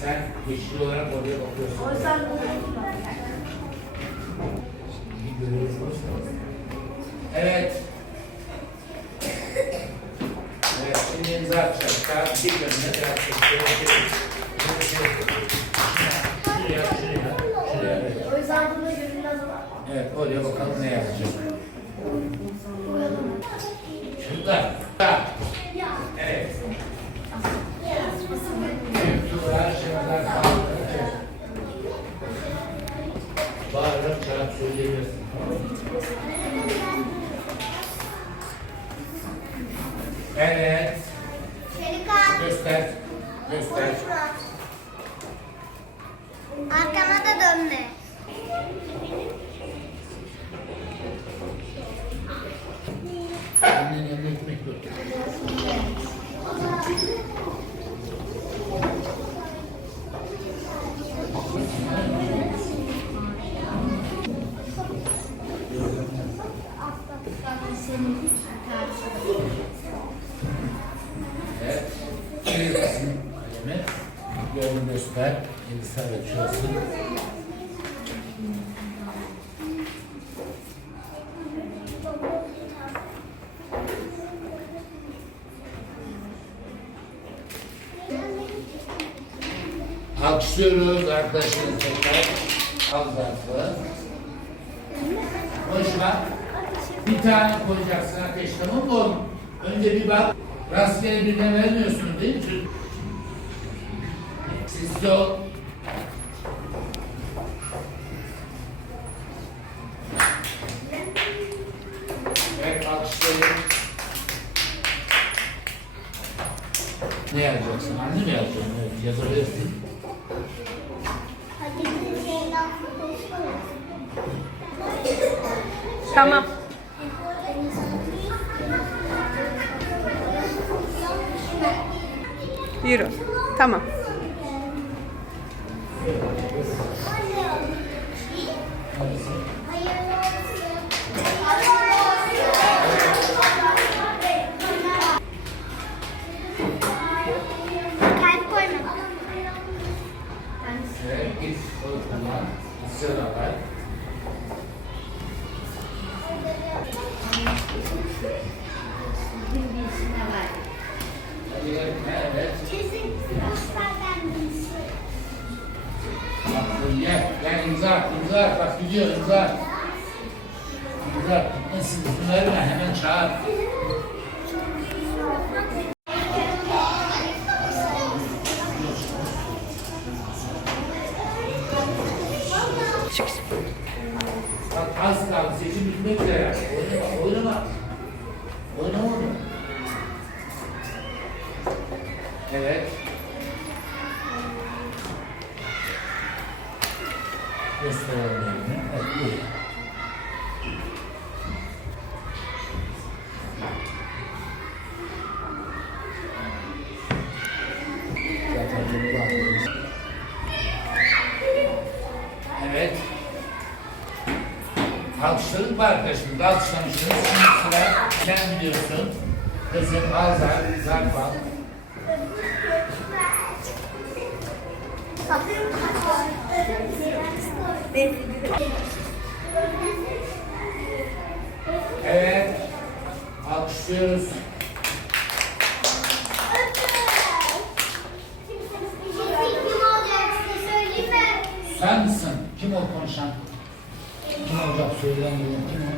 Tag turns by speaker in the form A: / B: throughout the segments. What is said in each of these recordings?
A: Sen yeşil olarak oraya bakıyorsun. İyi görüyorsunuz. Evet. Evet, şimdi imza atacağız. Kağıt dik önüne biraz çekiyor. Şuraya, şuraya, şuraya.
B: O yüzden burada görünmez olan.
A: Evet, oraya bakalım ne yazacak. Çocuklar. Evet. Bir kısım kalemi. Yolunu göster. Elisa açıyorsun. Alkışlıyoruz arkadaşlarımız tekrar. Al zarfı. Bir tane koyacaksın ateş tamam mı oğlum? Önce bir bak. Rastgele birine vermiyorsun değil mi? Siz de ol. Evet alkışlayın. Ne yazacaksın? Anne mi yazacaksın? Evet yazabilirsin.
C: Tamam. Yürü. Tamam.
A: At. Gitmesin, izin. Hemen çağır. Bak az kaldı. Seçim bitmek üzere. Mı arkadaşım? Alkışlamışsınız. Şimdi sıra sen biliyorsun. Kızım Azar, Zarfal. Evet. Alkışlıyoruz. Sen misin? Kim o konuşan? Kim olacak söyleyen diyorum. Kim o?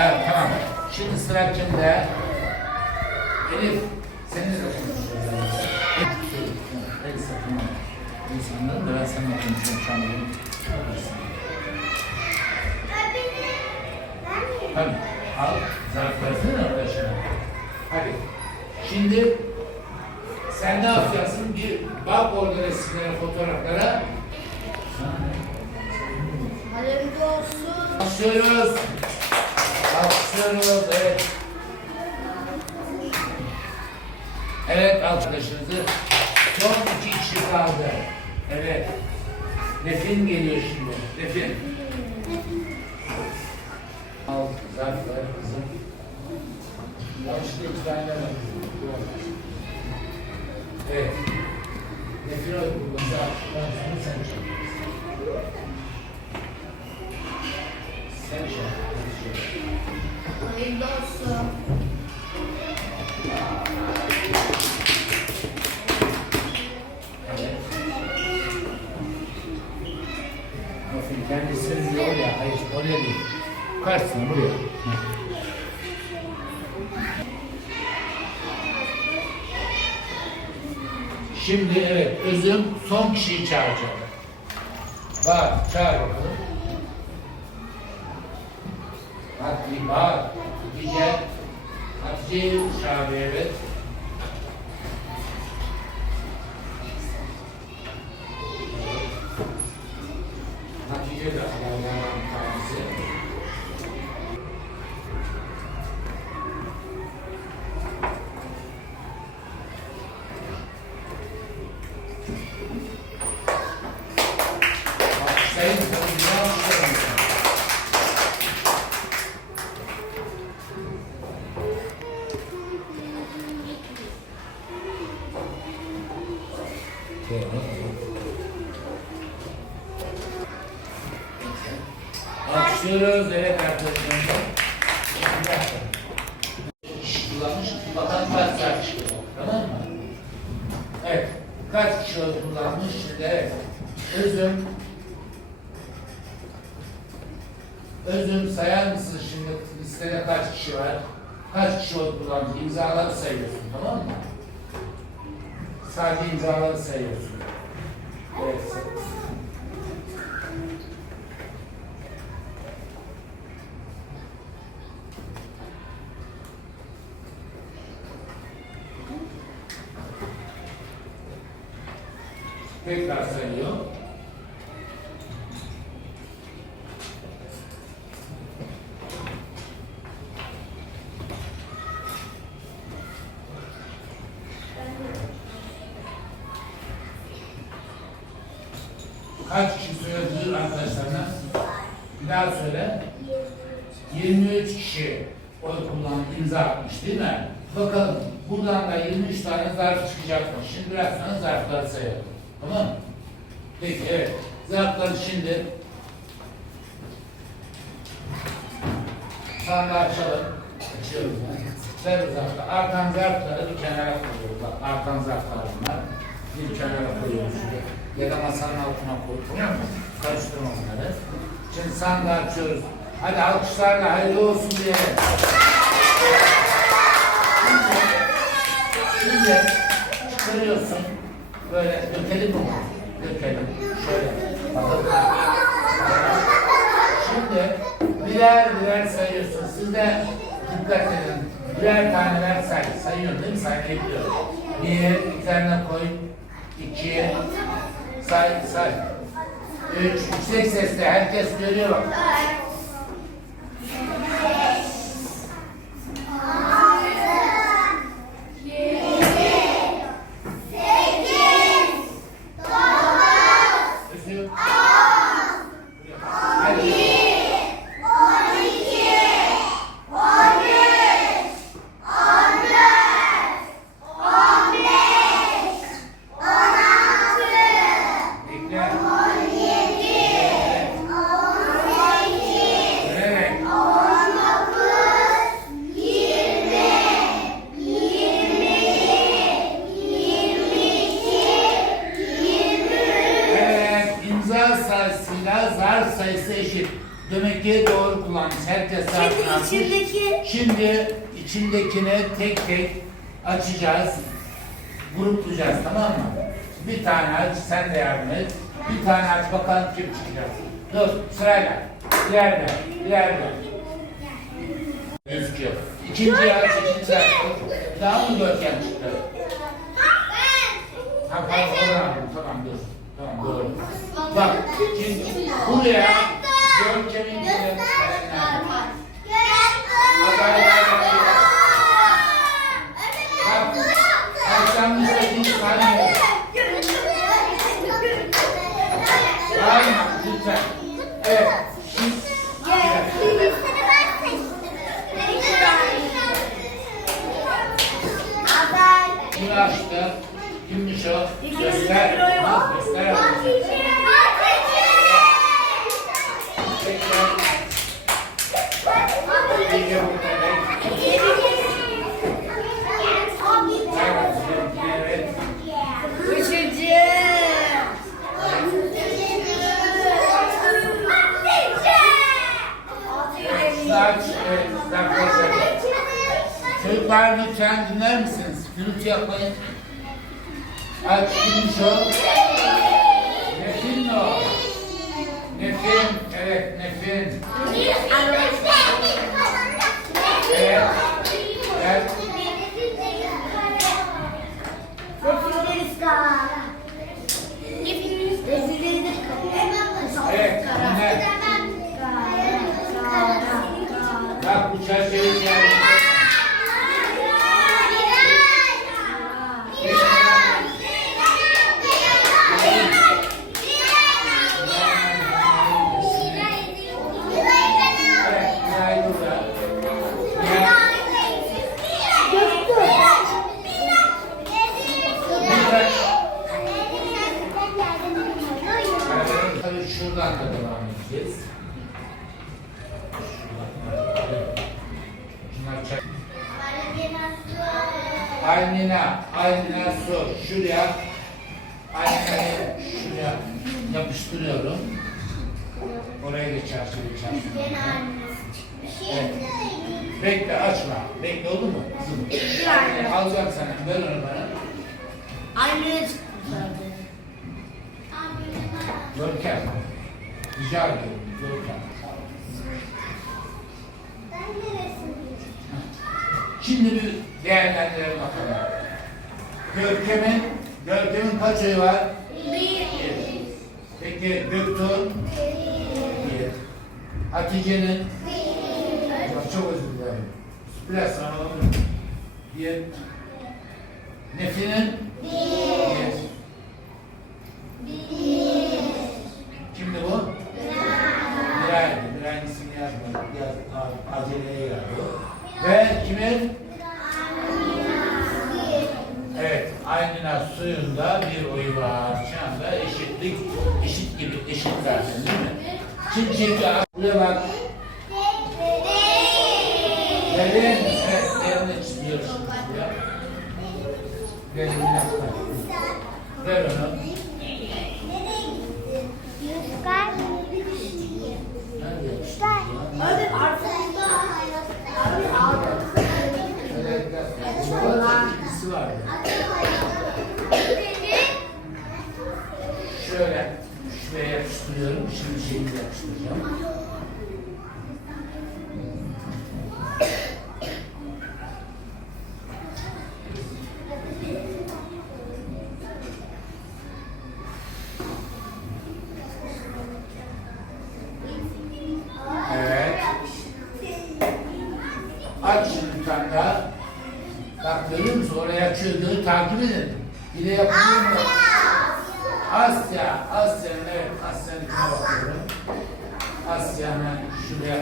A: Evet, tamam. Şimdi sıra kimde? Elif, seninle de konuşacağız. Elif, tamam. İnsanların da ben seninle konuşuyorum şu anda. Tabii. Al, zarf versene arkadaşına. Hadi. Şimdi sen ne yapacaksın? Bir bak orada resimlere, fotoğraflara.
B: Hayırlı olsun.
A: Alkışlıyoruz. Alkışlıyoruz. Evet. Evet arkadaşınızı son iki kişi kaldı. Evet. Nefin geliyor şimdi. Nefin.
B: Hayırlı olsun.
A: Hayır oraya değil. Buraya. Şimdi evet, özüm son kişiyi çağıracak. Bak, çağır bakalım. Hadi bak, Peter Abdel Shaverit Alkışlıyoruz. Evet arkadaşlar. Kullanmış. Çıkıyor. Tamam mı? Evet. Kaç kişi kullanmış? Evet. Özüm. Özüm sayar mısın şimdi listede kaç kişi var? Kaç kişi kullanmış? İmzaları sayıyorsun tamam mı? Sadece imzaları sayıyorsun. Evet. Tekrar sayıyor. Kaç kişi söyledi arkadaşlarına? Bir daha söyle. 23 kişi oy kullanıp imza atmış değil mi? Bakalım buradan da 23 tane zarf çıkacakmış. Şimdi biraz sonra zarfları sayalım. Tamam mı? Peki evet. Zarfları şimdi sandığı açalım. Açıyoruz. Ver o zarfları. Artan zarfları bir kenara koyuyoruz. Bak artan zarflar bunlar. Bir kenara koyuyoruz. Ya da masanın altına koy. Tamam mı? Karıştırma bunları. Şimdi sandığı açıyoruz. Hadi alkışlarla hayırlı olsun diye. Şimdi çıkarıyorsun. Böyle dökelim mi? Dökelim. Şöyle. Bakalım. Şimdi birer birer sayıyorsun. Siz de dikkat edin. Birer taneler say. Sayıyorsun değil mi? Sayabiliyorum. Bir, bir tane koy. İki, say, say. Üç, yüksek sesle herkes görüyor bak. Üzüm. Hadi. Bekle. Evet. Evet, imza sayısıyla zar sayısı eşit. Demek ki doğru kullanmış. Herkes zarfını atmış.
B: içindeki-
A: Şimdi içindekini tek tek açacağız. Gruplayacağız tamam mı? Bir tane aç, sen de yardım et. Bir tane aç bakalım kim çıkacak. Dur sırayla. Diğer de, diğer de. Gözüküyor. İkinci aç, ikinci aç. Daha mı Görkem çıktı? Ha oradan aldım. Tamam dur. Tamam doğru. Bak şimdi buraya Görkem'in. Adaylar bakıyor. Bak kaçlanmışsa bir saniye. Aynen lütfen. Evet. Şimdi, bir dakika. Kimi açtı? Kimmiş o? Göster. Ha, Göster. Tekrar. İyice bu demek. Evet.
B: Üçüncü.
A: Saç, evet, yaklaşık. Çocuklar lütfen dinler misiniz? Gürültü yapmayın. Aç kimmiş o? Nefin mi o? Nefin, evet Nefin. Evet. Evet, dinle. Bak bu çerçeve içerisinde. Evet, Nilay burada. Evet, tabii şuradan da devam edeceğiz. Şunlar çek. Aynına, aynına su. Şuraya, aynayı şuraya yapıştırıyorum. Oraya çerçeve çerçeve. Evet. Bekle açma. Bekle olur mu? Kızım. Alacağım sana. Ver onu bana.
B: Aynı
A: Görkem. Rica ediyorum. Görkem. Şimdi bir değerlendirelim bakalım. Görkem'in, Görkem'in kaç oyu var? Peki Göktuğ'un? Bir. Hatice'nin? Çok özür dilerim. Biraz olur. Bir. Nefi'nin? Bir. Kimdi bu? Miray'dı. Miray'ın ismini yazmadık. Yaz, a- aceleye yazdı. Ve kimin? Evet, Aynına suyunda bir oyu var. Şu anda eşitlik, eşit gibi, eşit zaten değil mi? Şimdi çeki buraya bak. Derin, evet, derine çiziyoruz şimdi ya. Asya. Asya'nın evet. Asya'nın içine bakıyorum. Asya hemen şuraya.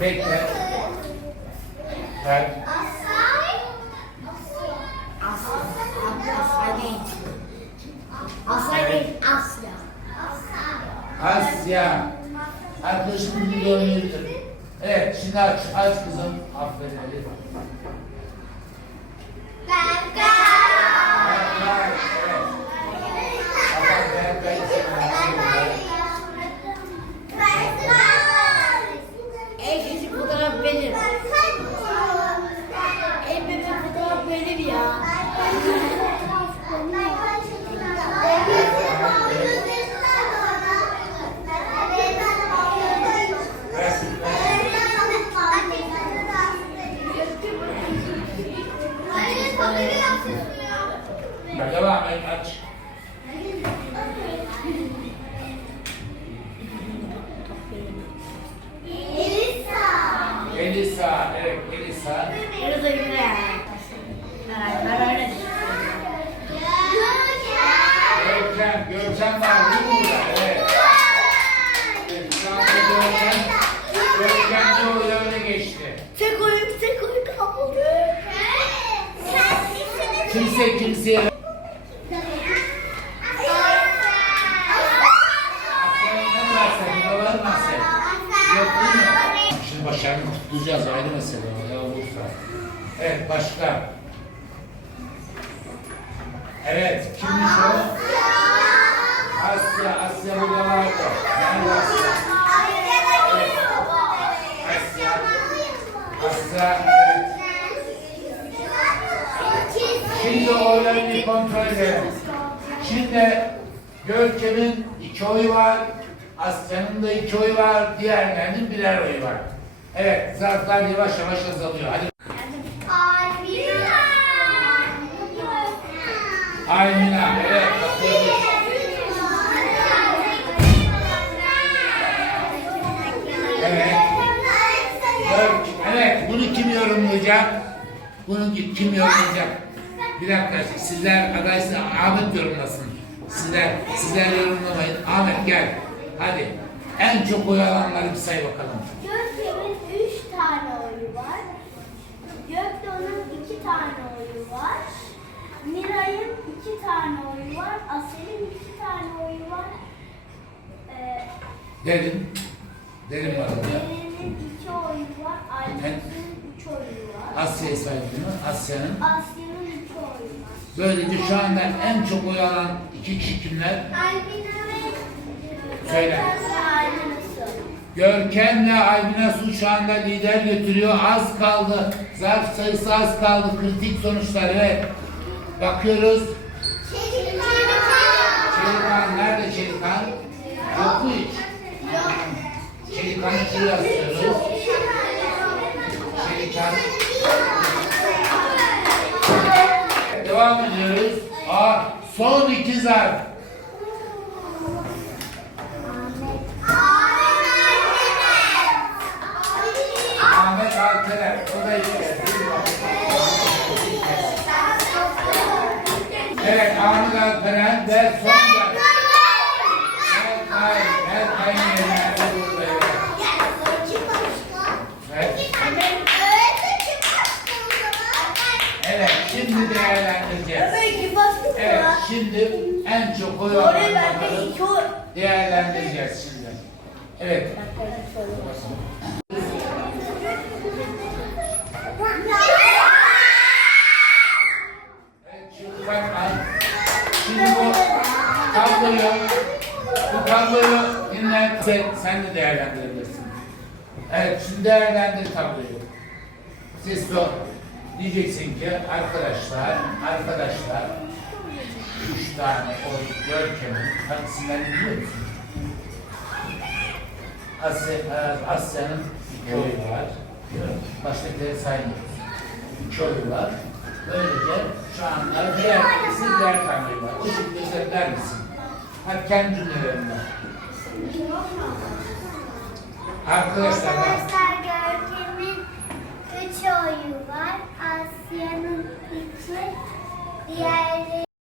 A: Bekle. Ver.
B: Asya.
A: Arkadaşım bunu görmeyebilir. Evet şimdi aç. Aç kızım. Aferin Elif. Berkay. Evet. Bak Berkay ismini
B: En küçük fotoğraf benim. En büyük fotoğraf benim ya.
A: Ya Devam et başka. Evet kimmiş o? Asya, Asya burada vardı. Nerede Asya? Asya. Şimdi oyları bir kontrol edelim. Şimdi Görkem'in iki oyu var, Asya'nın da iki oyu var, diğerlerinin birer oyu var. Evet, zarflar yavaş yavaş azalıyor. Hadi. Aymina, evet. Evet. Evet, bunu kim yorumlayacak? Bunu kim yorumlayacak? Bir dakika, sizler adaysı Ahmet yorumlasın. Sizler, sizler yorumlamayın. Ahmet gel. Hadi. En çok oy alanları bir say bakalım.
B: Görkem'in üç tane oyu var. Gökdoğan'ın iki tane oyu var. Miray'ın iki tane oyu var. Asel'in iki tane oyu var. Ee,
A: Derin. Derin var orada.
B: Derin'in iki oyu var. Aylin üç oyu var.
A: Asya'yı saydın mı? Asya'nın.
B: Asya'nın üç oyu var.
A: Böylece şu anda en çok oy alan iki kişi kimler?
B: Albina ve
A: Söyle. Görkem'le Aymina Su şu anda lider götürüyor. Az kaldı. Zarf sayısı az kaldı. Kritik sonuçlar evet. Bakıyoruz. Çelikan nerede Çelikan? Yok mu hiç? Çelikan'ı şuraya asıyoruz. Çelikan. Devam ediyoruz. Aa, son iki zarf. Ahmet Alterer. O da iki kez. Evet Ahmet Alperen ve son zarf. Berkay. Berkay'ın yerine burada. Evet. Evet şimdi değerlendireceğiz. Evet şimdi en çok oy alanları değerlendireceğiz şimdi. Evet. Evet, şimdi bakma. Şimdi bu tabloyu, bu tabloyu dinle. Sen, sen de değerlendirebilirsin. Evet, şimdi değerlendir tabloyu. Siz sor. Diyeceksin ki arkadaşlar, arkadaşlar, üç tane oy görkemin hangisinden biliyor musun? Asya, e, Asya'nın iki oyu var. Baştakileri saymıyoruz. İki oyu var. Böylece şu anda diğer ikisi diğer tane var. O şekilde özetler misin? Hadi kendi cümlelerinde. Arkadaşlar bak.
B: Arkadaşlar Görkem'in üç oyu var. Asya'nın iki, diğerleri